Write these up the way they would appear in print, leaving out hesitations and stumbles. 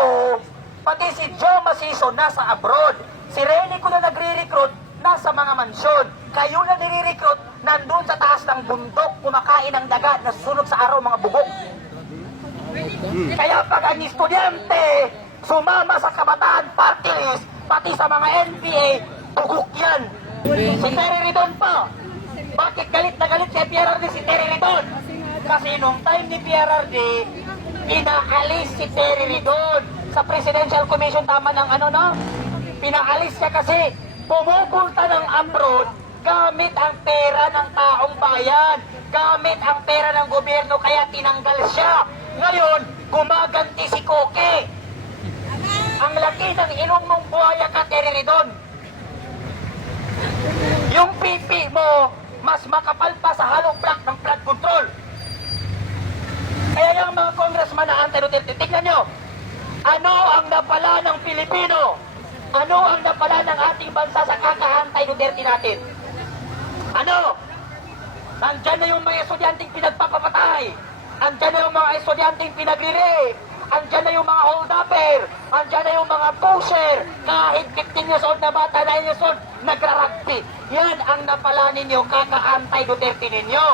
Renico, pati si Joe Maciso nasa abroad. Si Renico na nagre-recruit, nasa mga mansyon. Kayo na nire-recruit, nandun sa taas ng bundok, kumakain ng daga, nasusunod sa araw mga bubok. Kaya pag ang estudyante sumama sa Kabataan Party List, pati sa mga NPA, bugok yan. Si Terry Ridon pa. Bakit galit na galit si PRRD si Terry Ridon? Kasi nung time ni PRRD, pinaalis si Terry Ridon sa Presidential Commission, tama ng ano no? Pinaalis siya kasi pumupunta ng abroad gamit ang pera ng taong bayan, gamit ang pera ng gobyerno, kaya tinanggal siya. Ngayon, gumaganti si Koke. Ang laki ng ilong mong buhaya ka, Terry Ridon. Yung pipi mo, mas makapal pa sa hollow block ng flood control. Kaya yung mga congressman na anti-Duterte, tignan nyo, ano ang napala ng Pilipino? Ano ang napala ng ating bansa sa kaka-anti-Duterte natin? Ano? Nandyan na yung mga estudyanteng pinagpapapatay. Andyan na yung mga estudyanteng pinagre-rape. Andyan na yung mga hold-upper. Andyan na yung mga pusher. Kahit 15 years old na bata, 9 years old, nagra-rugby. Yan ang napala ninyo, kaka-anti-Duterte ninyo.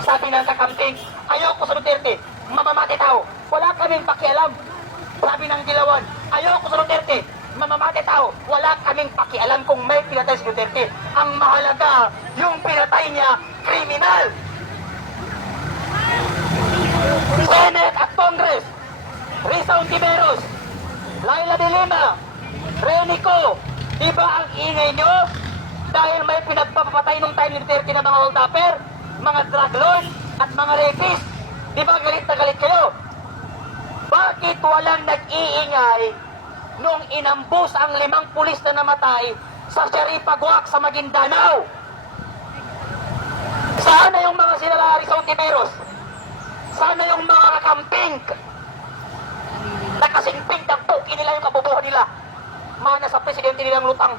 Sabi na sa camping, ayoko sa Duterte, mamamati tao. Wala kaming pakialam. Sabi ng Dilawan, ayoko sa Duterte, mamamati tao. Wala kaming pakialam kung may pinatay si Duterte. Ang mahalaga, yung pinatay niya, kriminal. Senate at Congress, Risa Ontiveros, Laila de Lima, Renico, di ba ang ingay nyo? Dahil may pinagpapatay nung time ni Duterte na mga hold-upper, mga drug lords at mga rapist. Di ba galit na galit kayo? Bakit walang nag-iingay nung inambus ang 5 pulis na namatay sa Sharifa Guac sa Maguindanao? Saan na yung mga sila Risa Ontiveros? Sana yung mga kakamping nakasingping ng puki nila yung kabubuhan nila. Mana sa presidente nilang lutang.